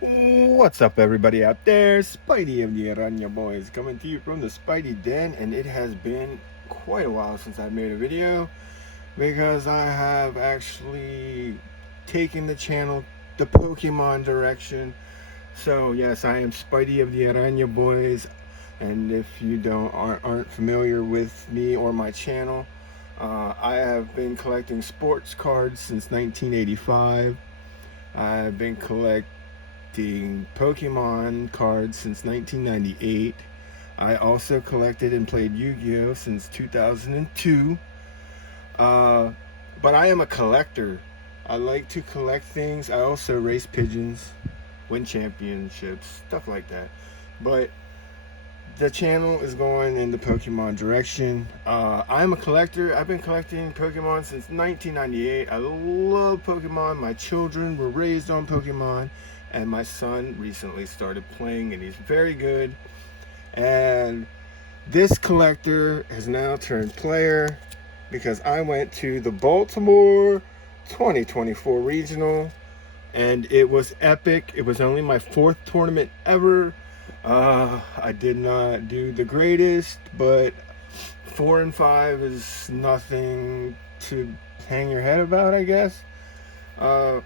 What's up, everybody out there? Spidey of the Aranya Boys coming to you from the Spidey Den, and it has been quite a while since I made a video because I have actually taken the channel the Pokemon direction. So yes, I am Spidey of the Aranya Boys, and if you aren't familiar with me or my channel, I have been collecting sports cards since 1985. I've been collecting Pokemon cards since 1998. I also collected and played Yu-Gi-Oh! Since 2002. Uh, but I am a collector. I like to collect things. I also race pigeons, win championships, stuff like that. But the channel is going in the Pokemon direction. I'm a collector. I've been collecting Pokemon since 1998. I love Pokemon. My children were raised on Pokemon, and my son recently started playing, and he's very good. And this collector has now turned player because I went to the Baltimore 2024 Regional, and it was epic. It was only my fourth tournament ever. I did not do the greatest, but 4 and 5 is nothing to hang your head about, I guess. Uh,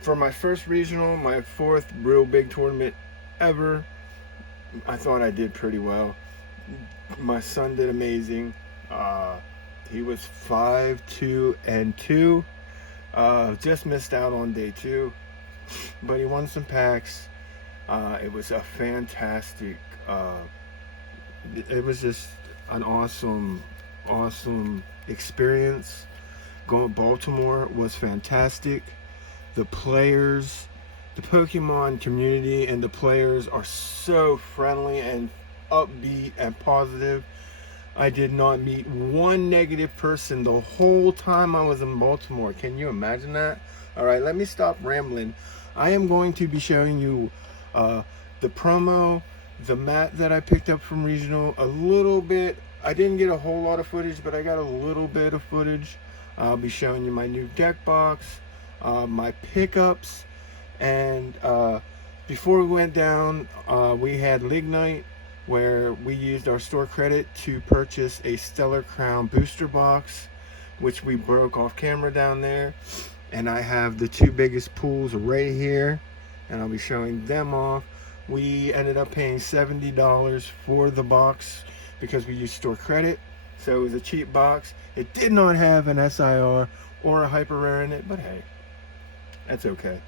for my first regional, my fourth real big tournament ever, I thought I did pretty well. My son did amazing. He was 5-2-2. Just missed out on day 2, but he won some packs. It was a fantastic, it was just an awesome experience. Going to Baltimore was fantastic. The players, the Pokemon community and the players are so friendly and upbeat and positive. I did not meet one negative person the whole time I was in Baltimore. Can you imagine that? All right, let me stop rambling. I am going to be showing you the promo, the mat that I picked up from regional, a little bit. I didn't get a whole lot of footage, but I got a little bit of footage. I'll be showing you my new deck box, my pickups, and before we went down, we had League Night, where we used our store credit to purchase a Stellar Crown booster box, which we broke off camera down there. And I have the 2 biggest pools right here, and I'll be showing them off. We ended up paying $70 for the box because we used store credit, so it was a cheap box. It did not have an SIR or a hyper rare in it, but hey, that's okay.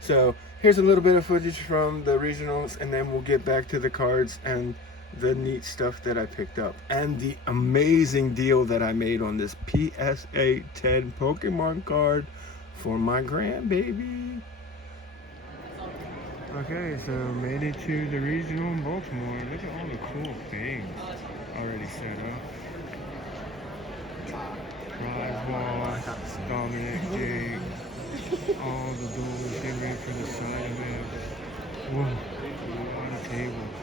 So here's a little bit of footage from the regionals, and then we'll get back to the cards and the neat stuff that I picked up and the amazing deal that I made on this PSA 10 Pokemon card for my grandbaby. Okay, so made it to the regional in Baltimore. Look at all the cool things already set up. Rise Wall, Dominic, Jake, all the duels they made for the side of it. Whoa, a lot of tables.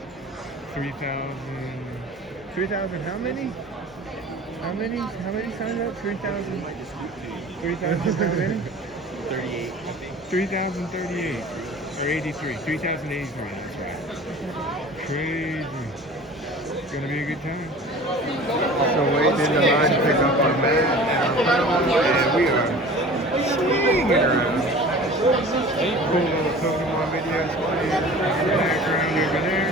3,000, how many? How many signed up? 3,000? 3,000 how many? 38. 3,038. Or 83. 3,083, that's right. Crazy. It's gonna be a good time. So waiting in the line to pick up our mat and our promo, and we are swinging around. Cool little Pokemon videos playing in the background over there.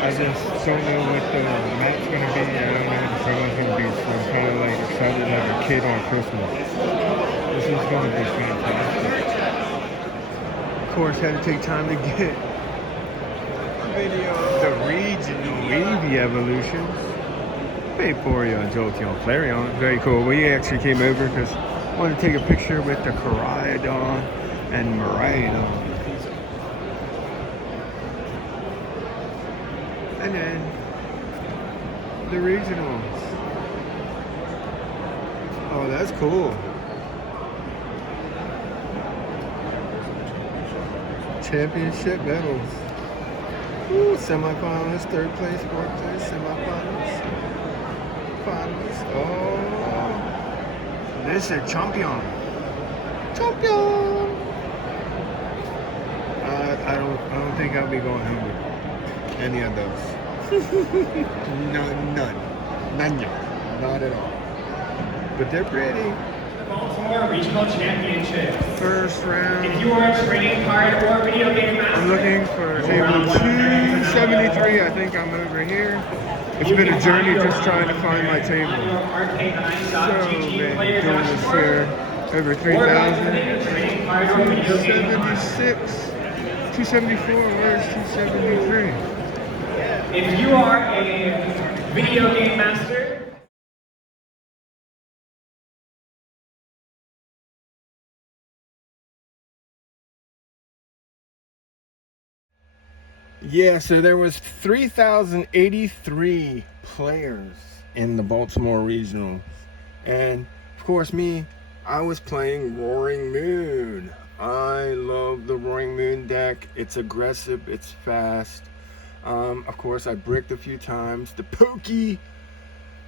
I just don't know what the map's gonna be. I don't know what the promo's gonna be. So I'm kind of like excited like a kid on Christmas. This is gonna be fantastic. Of course, had to take time to get a video of the regional Eevee evolutions. Vaporeon, Jolteon, Flareon. Very cool. We actually came over because I wanted to take a picture with the Koraidon and Miraidon. And then the regionals. Oh, that's cool. Championship medals. Ooh, semifinals, third place, fourth place, semifinals, finals. Oh, This is Champion. Champion. I don't think I'll be going home with any of those. None. Not at all. But they're pretty. Baltimore Regional Championship. First round. If you are a trading card or video game master, I'm looking for table 273. I think I'm over here. It's been a journey just trying to find my table. So, been doing this here over 3,000. 276, 274, where's 273? if you are a video game master, Yeah, so there was 3,083 players in the Baltimore Regional. And of course I was playing Roaring Moon. I love the Roaring Moon deck. It's aggressive, it's fast. Of course I bricked a few times. The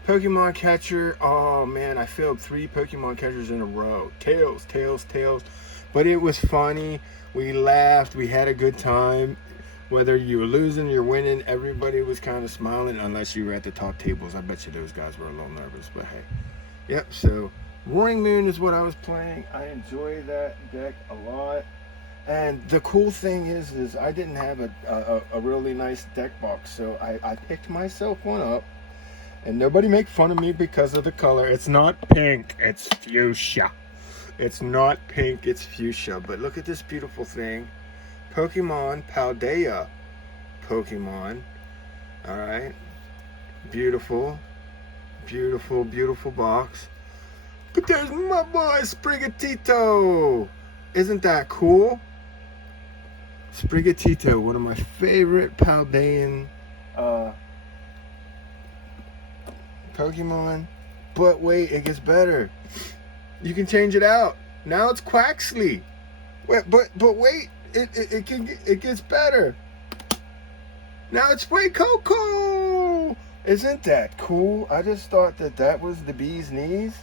Pokemon catcher, oh man, I failed 3 Pokemon catchers in a row. Tails. But it was funny. We laughed, we had a good time. Whether you were losing, you're winning, everybody was kind of smiling, unless you were at the top tables. I bet you those guys were a little nervous, but hey. Yep, so Roaring Moon is what I was playing. I enjoy that deck a lot. And the cool thing is I didn't have a really nice deck box, so I picked myself one up. And nobody make fun of me because of the color. It's not pink, it's fuchsia. It's not pink, it's fuchsia. But look at this beautiful thing. Pokemon Paldea Pokemon. Alright. Beautiful box. But there's my boy Sprigatito. Isn't that cool? Sprigatito, one of my favorite Paldean Pokemon. But wait, it gets better. You can change it out. Now it's Quaxley. Wait, but wait. It gets better. Now it's Coco. Isn't that cool? I just thought that was the bee's knees.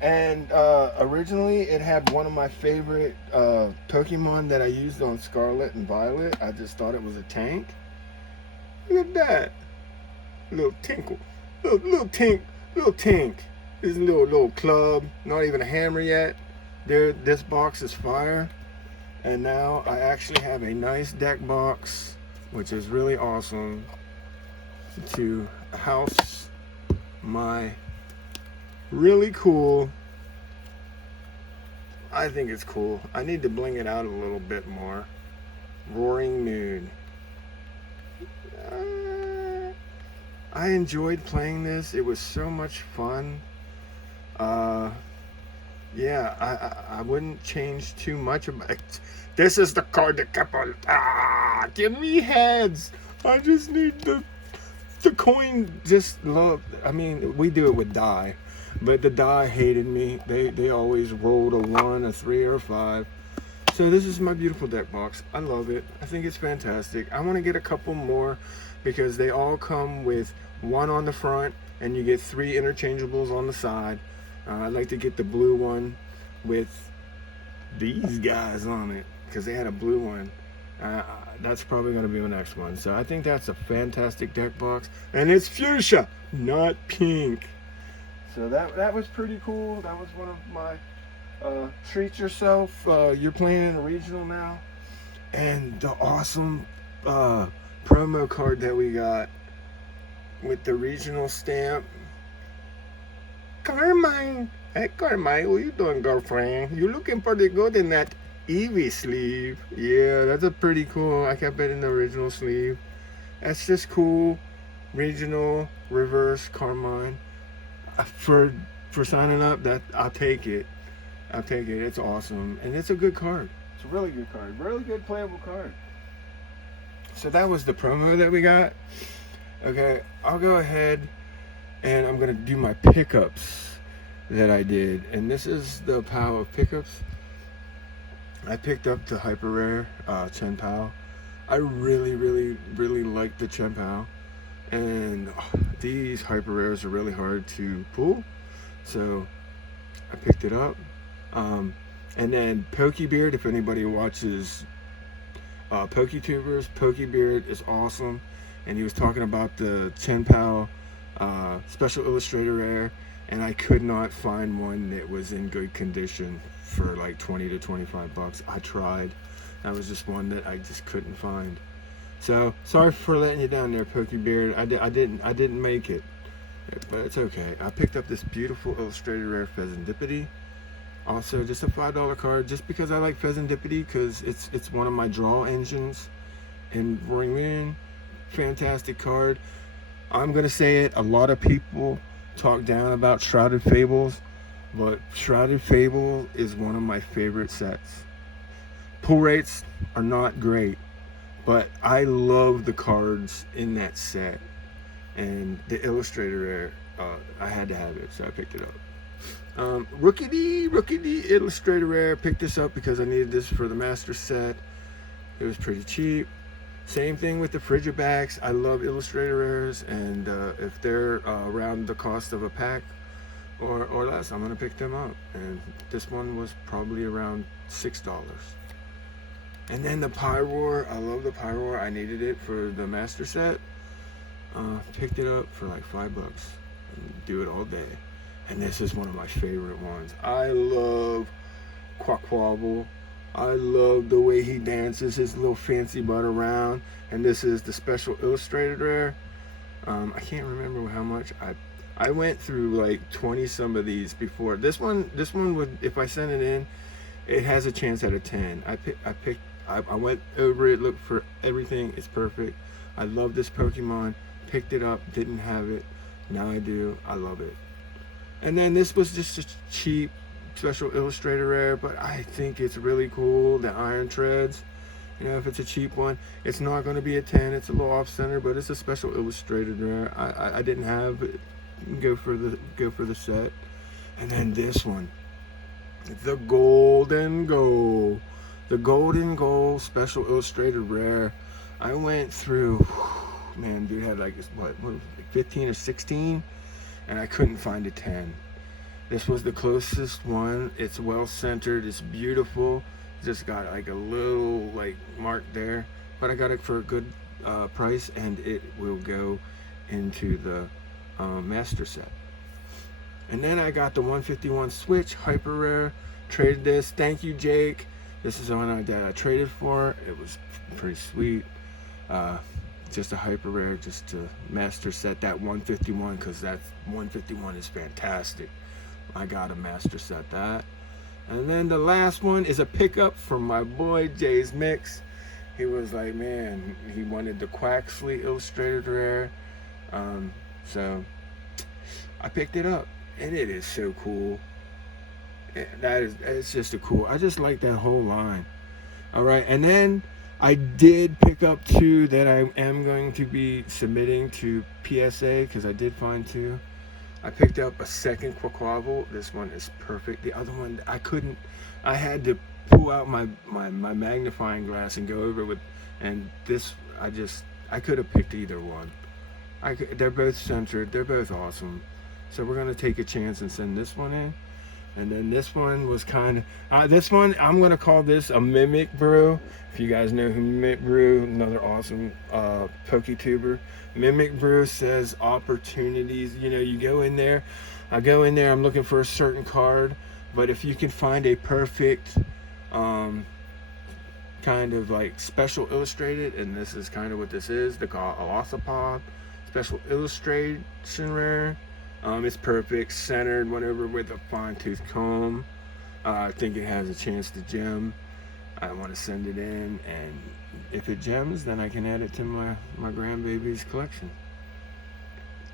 And originally it had one of my favorite Pokemon that I used on Scarlet and Violet. I just thought it was a tank. Look at that. Little tinkle. Little tink. This little club. Not even a hammer yet. This box is fire. And now I actually have a nice deck box, which is really awesome, to house my really cool, I think it's cool. I need to bling it out a little bit more. Roaring Moon. I enjoyed playing this. It was so much fun. Yeah, I wouldn't change too much about it. This is the card that kept on. Give me heads. I just need the coin. Just love. I mean, we do it with die, but the die hated me. They always rolled a 1, a 3, or a 5. So this is my beautiful deck box. I love it. I think it's fantastic. I want to get a couple more because they all come with 1 on the front, and you get 3 interchangeables on the side. I'd like to get the blue one with these guys on it because they had a blue one. That's probably going to be the next one. So I think that's a fantastic deck box. And it's fuchsia, not pink. So that was pretty cool. That was one of my treat yourself. You're playing in a regional now. And the awesome promo card that we got with the regional stamp. Carmine. Hey Carmine, what you doing, girlfriend? You looking pretty good in that Eevee sleeve. Yeah, that's a pretty cool. I kept it in the original sleeve. That's just cool. Regional reverse Carmine. For signing up, that I'll take it. It's awesome. And it's a good card. It's a really good card. Really good playable card. So that was the promo that we got. Okay, I'll go ahead and I'm gonna do my pickups that I did, and this is the pile of pickups. I picked up the hyper rare Chen Pao. I really like the Chen Pao, and these hyper rares are really hard to pull, so I picked it up. And then Pokebeard, if anybody watches PokeTubers, Pokebeard is awesome. And he was talking about the Chen Pao Special Illustrator Rare, and I could not find one that was in good condition for like 20 to 25 bucks. I tried. That was just one that I just couldn't find. So sorry for letting you down there, Pokebeard. I didn't make it, but it's okay. I picked up this beautiful Illustrator Rare Pheasantipity. Also, just a $5 card, just because I like Pheasantipity, because it's one of my draw engines in Roaring Moon. Fantastic card. I'm gonna say it. A lot of people talk down about Shrouded Fables, but Shrouded Fable is one of my favorite sets. Pull rates are not great, but I love the cards in that set, and the Illustrator Rare, I had to have it, so I picked it up. Rookie D Illustrator Rare. Picked this up because I needed this for the master set. It was pretty cheap. Same thing with the Frigibacks. I love Illustrator Rares, and if they're around the cost of a pack or less, I'm gonna pick them up. And this one was probably around $6. And then the Pyroar. I love the Pyroar. I needed it for the master set. Picked it up for like $5 and do it all day. And this is one of my favorite ones. I love Quaquaval. I love the way he dances his little fancy butt around. And this is the Special Illustrated Rare. I can't remember how much. I went through like 20 some of these before. This one would, if I send it in, it has a chance at a 10. I went over it, looked for everything. It's perfect. I love this Pokemon. Picked it up, didn't have it. Now I do. I love it. And then this was just a cheap Special Illustrator Rare, but I think it's really cool. The Iron Treads, you know, if it's a cheap one, it's not going to be a 10. It's a little off center, but it's a Special Illustrated Rare. I didn't have it. Go for the set. And then this one, the Golden Gold Special Illustrated Rare. I went through, man, dude had like what 15 or 16. And I couldn't find a 10. This was the closest one. It's well centered. It's beautiful. Just got like a little like mark there, but I got it for a good price, and it will go into the master set. And then I got the 151 Switch Hyper Rare. Traded this. Thank you, Jake. This is the one that I traded for. It was pretty sweet. Just a hyper rare, just to master set that 151, because that 151 is fantastic. I gotta master set that. And then the last one is a pickup from my boy Jay's Mix. He was like, man, he wanted the Quaxley Illustrated Rare. So I picked it up, and it is so cool. It's just a cool. I just like that whole line. All right, and then I did pick up two that I am going to be submitting to PSA, because I did find two. I picked up a second Quaquaval. This one is perfect. The other one, I had to pull out my magnifying glass and go over with, and this, I could have picked either one. They're both centered. They're both awesome. So we're going to take a chance and send this one in. And then this one was kind of, this one, I'm going to call this a Mimic Brew. If you guys know who Mimic Brew, another awesome PokeTuber. Mimic Brew says opportunities. You know, you go in there, I go in there, I'm looking for a certain card. But if you can find a perfect kind of like Special Illustrated, and this is kind of what this is, the Galosopod Special Illustration Rare. It's perfect, centered, whatever, with a fine tooth comb. I think it has a chance to gem. I want to send it in, and if it gems, then I can add it to my grandbaby's collection.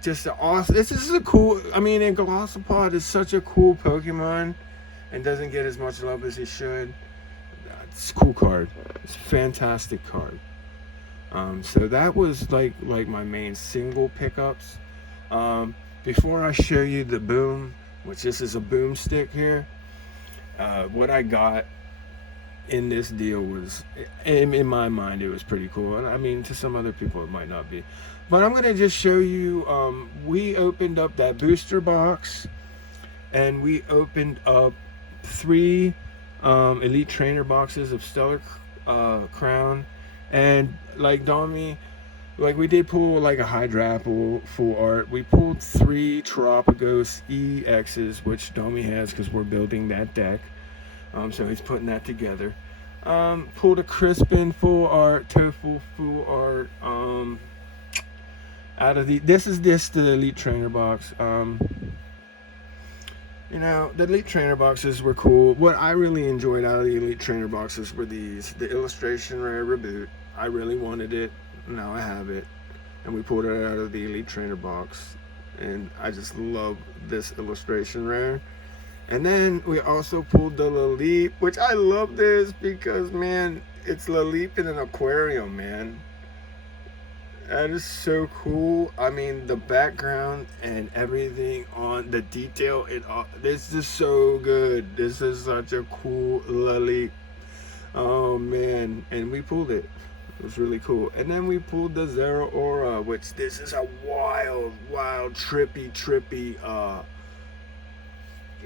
Just awesome. This is a cool. I mean, and Galosopod is such a cool Pokemon, and doesn't get as much love as he should. It's a cool card. It's a fantastic card. So that was like my main single pickups. Before I show you the boom, which this is a boomstick here, what I got in this deal was, in my mind, it was pretty cool. And I mean, to some other people, it might not be. But I'm going to just show you, we opened up that booster box, and we opened up 3 Elite Trainer boxes of Stellar Crown, and like Domi, like we did pull like a Hydrapple full art. We pulled 3 Terapagos EXs, which Domi has because we're building that deck. So he's putting that together. Pulled a Crispin full art, Tofu full art. Out of the the Elite Trainer box. You know, the Elite Trainer boxes were cool. What I really enjoyed out of the Elite Trainer boxes were the Illustration Rare Reboot. I really wanted it. Now I have it. And we pulled it out of the Elite Trainer box. And I just love this Illustration Rare. And then we also pulled the Laleep, which I love this because, man, it's Laleep in an aquarium, man. That is so cool. I mean, the background and everything on the detail, this is so good. This is such a cool Laleep. Oh, man. And we pulled it. It was really cool. And then we pulled the Zero Aura, which this is a wild, trippy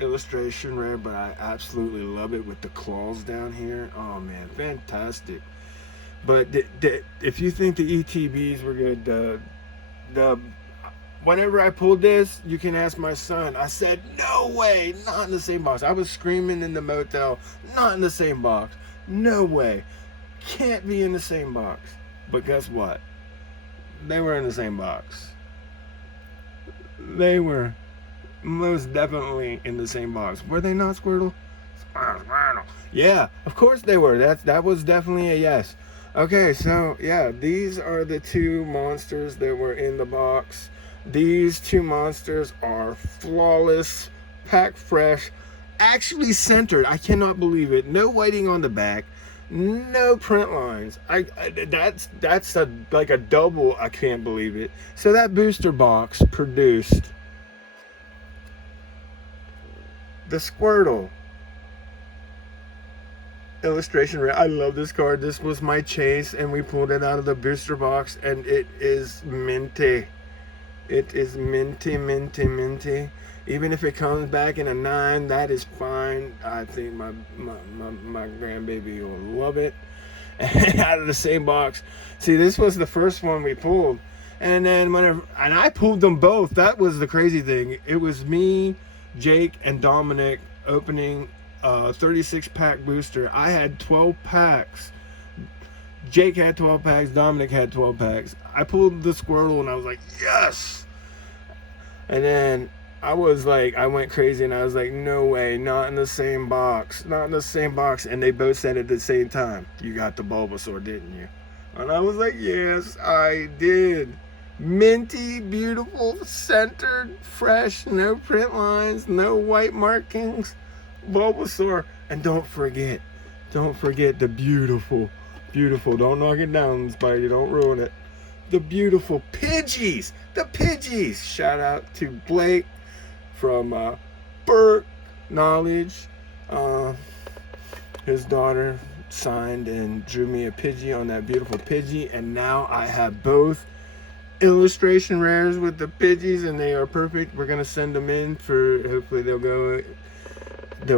illustration rare, but I absolutely love it with the claws down here. Oh man, fantastic. But if you think the ETBs were good, the whenever I pulled this, you can ask my son. I said, no way, not in the same box. I was screaming in the motel, not in the same box. No way, can't be in the same box. But guess what? They were in the same box. They were most definitely in the same box. Were they not, Squirtle? Squirtle. Yeah, of course they were. That was definitely a yes. Okay, so yeah, these are the 2 monsters that were in the box. These 2 monsters are flawless, packed fresh, actually centered. I cannot believe it. No whiting on the back, no print lines. That's like a double. I can't believe it. So that booster box produced the Squirtle illustration rare. I love this card. This was my chase, and we pulled it out of the booster box, and it is minty. It is minty. Even if it comes back in a 9, that is fine. I think my grandbaby will love it. Out of the same box. See, this was the first one we pulled, and then I pulled them both. That was the crazy thing. It was me, Jake, and Dominic opening a 36-pack booster. I had 12 packs. Jake had 12 packs. Dominic had 12 packs. I pulled the Squirtle and I was like, yes! And then I went crazy and I was like, no way, not in the same box. Not in the same box. And they both said at the same time, you got the Bulbasaur, didn't you? And I was like, yes, I did. Minty, beautiful, centered, fresh, no print lines, no white markings, Bulbasaur. And don't forget the beautiful, don't knock it down, Spidey, don't ruin it. The beautiful Pidgeys, shout out to Blake from Burt Knowledge. His daughter signed and drew me a Pidgey on that beautiful Pidgey, and now I have both illustration rares with the Pidgeys, and they are perfect. We're gonna send them in for, hopefully they'll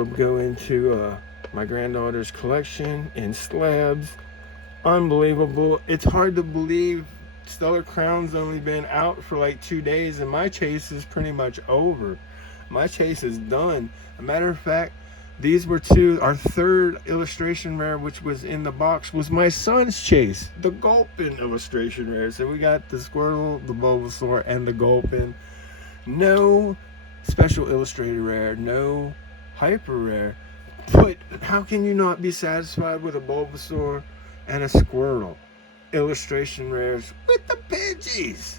go into my granddaughter's collection in slabs. Unbelievable. It's hard to believe Stellar Crown's only been out for like 2 days, and my chase is pretty much over. My chase is done. A matter of fact, these were our 3rd illustration rare, which was in the box, was my son's chase, the Gulpin illustration rare. So we got the Squirtle, the Bulbasaur, and the Gulpin. No special illustrated rare, no hyper rare. But how can you not be satisfied with a Bulbasaur and a Squirtle illustration rares with the Pidgeys?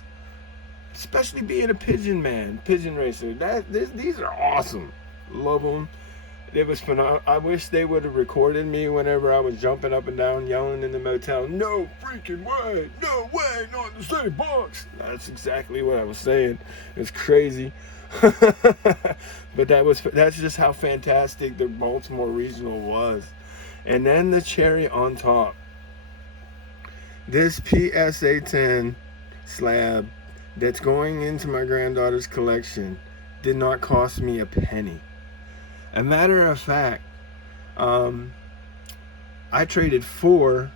Especially being a pigeon racer. These are awesome. Love them. It was phenomenal. I wish they would have recorded me whenever I was jumping up and down, yelling in the motel, no freaking way, no way, not in the same box. That's exactly what I was saying. It's crazy. But that's just how fantastic the Baltimore Regional was. And then the cherry on top, this PSA 10 slab that's going into my granddaughter's collection did not cost me a penny. A matter of fact, I traded four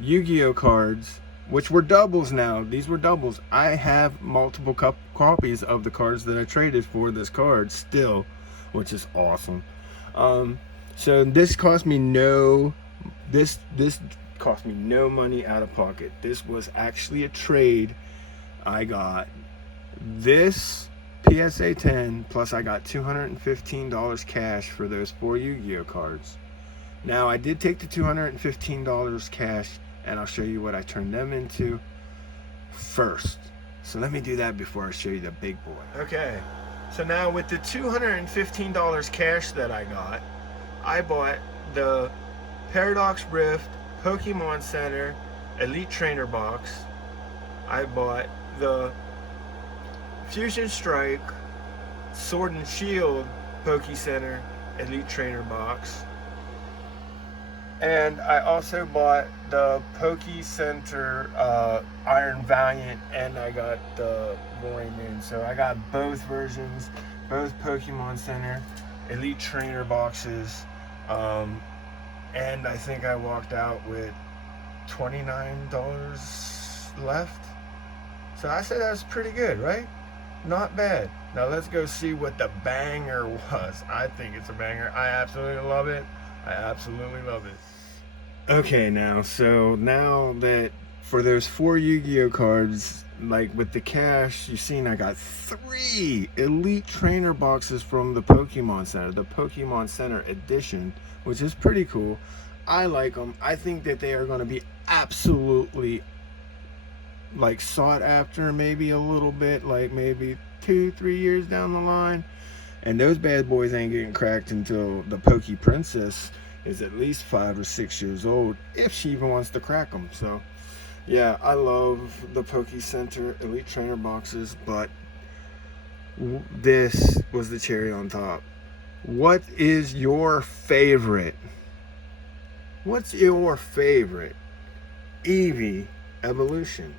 Yu-Gi-Oh cards, which were doubles now. These were doubles. I have multiple copies of the cards that I traded for this card still, which is awesome. So this cost me no money out of pocket. This was actually a trade. I got this PSA 10 plus I got $215 cash for those 4 Yu-Gi-Oh cards. Now I did take the $215 cash, and I'll show you what I turned them into first. So let me do that before I show you the big boy. Okay, so now with the $215 cash that I got, I bought the Paradox Rift Pokemon Center Elite Trainer box. I bought the Fusion Strike Sword and Shield Poke Center Elite Trainer box. And I also bought the Poke Center Iron Valiant, and I got the Roaring Moon. So I got both versions, both Pokemon Center Elite Trainer boxes. And I think I walked out with $29 left. So I said that was pretty good, right? Not bad. Now let's go see what the banger was. I think it's a banger. I absolutely love it. I absolutely love it. Okay, now that for those 4 Yu-Gi-Oh cards, like with the cash, you've seen I got 3 Elite Trainer boxes from the Pokemon Center, the Pokemon Center edition, which is pretty cool. I like them. I think that they are going to be absolutely like sought after, maybe a little bit, like maybe 2-3 years down the line. And those bad boys ain't getting cracked until the Poke Princess is at least 5 or 6 years old, if she even wants to crack them. So yeah, I love the Poke Center Elite Trainer boxes, but this was the cherry on top. What is your favorite? What's your favorite Eevee evolution?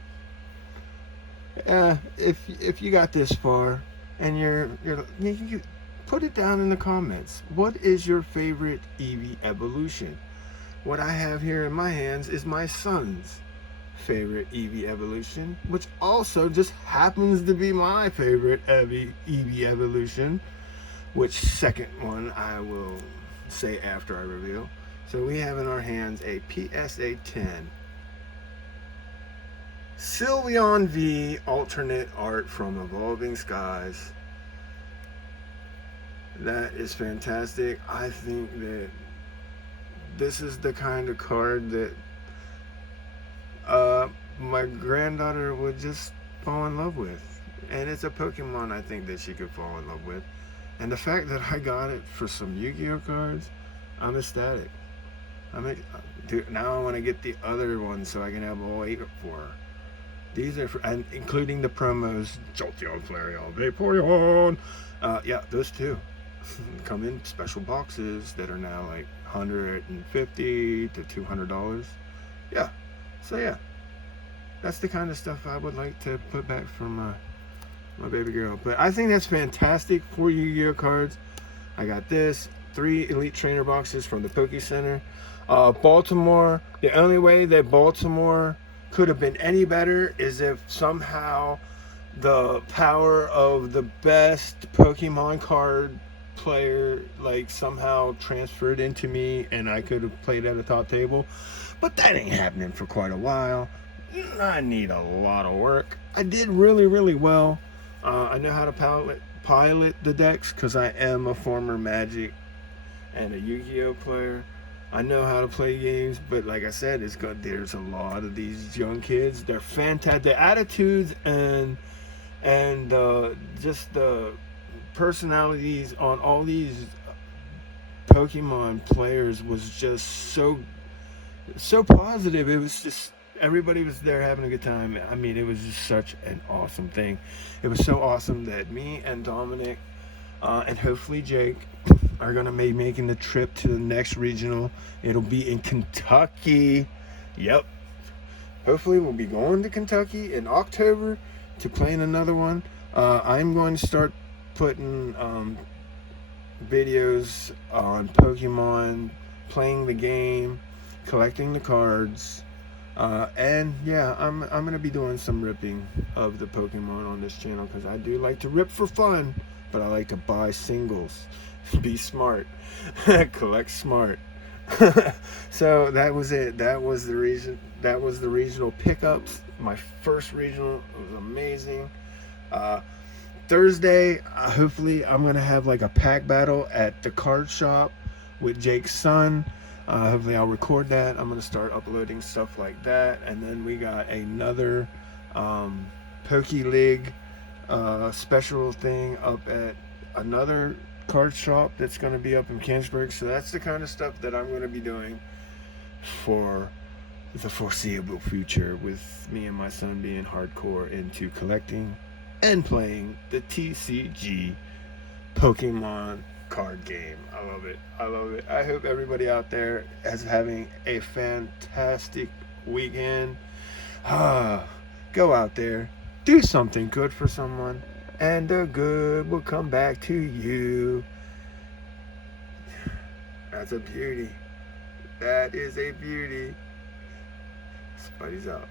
If you got this far and you put it down in the comments. What is your favorite Eevee evolution? What I have here in my hands is my son's favorite Eevee evolution, which also just happens to be my favorite Eevee evolution, which second one I will say after I reveal. So we have in our hands a PSA 10 Sylveon V alternate art from Evolving Skies. That is fantastic. I think that this is the kind of card that my granddaughter would just fall in love with. And it's a Pokemon I think that she could fall in love with. And the fact that I got it for some Yu-Gi-Oh cards, I'm ecstatic. Dude, now I want to get the other one so I can have all 8 for her. These are and including the promos, Jolteon, Flareon, Vaporeon. Yeah, those two come in special boxes that are now like $150 to $200. Yeah, so yeah, that's the kind of stuff I would like to put back for my baby girl. But I think that's fantastic. 4 Yu-Gi-Oh cards. I got this 3 Elite Trainer boxes from the Poke Center. Baltimore. The only way that Baltimore could have been any better is if somehow the power of the best Pokemon card player like somehow transferred into me and I could have played at a top table, but that ain't happening for quite a while. I need a lot of work. I did really well. I know how to pilot the decks because I am a former Magic and a Yu-Gi-Oh player. I know how to play games, but like I said, there's a lot of these young kids. They're fantastic. Their attitudes and just the personalities on all these Pokemon players was just so positive. It was just everybody was there having a good time. I mean, it was just such an awesome thing. It was so awesome that me and Dominic and hopefully Jake are gonna be making the trip to the next regional. It'll be in Kentucky. Yep. Hopefully we'll be going to Kentucky in October to play in another one. I'm going to start putting videos on Pokemon, playing the game, collecting the cards, and yeah, I'm gonna be doing some ripping of the Pokemon on this channel because I do like to rip for fun, but I like to buy singles. Be smart, collect smart. So that was it. That was the reason. That was the regional pickups. My first regional was amazing. Uh, Thursday, hopefully, I'm gonna have like a pack battle at the card shop with Jake's son. Hopefully, I'll record that. I'm gonna start uploading stuff like that, and then we got another Poke League special thing up at another card shop that's gonna be up in Kingsburg. So that's the kind of stuff that I'm gonna be doing for the foreseeable future, with me and my son being hardcore into collecting and playing the TCG Pokemon card game. I love it. I love it. I hope everybody out there is having a fantastic weekend. Go out there, do something good for someone, and the good will come back to you. That's a beauty. That is a beauty. Spidey's out.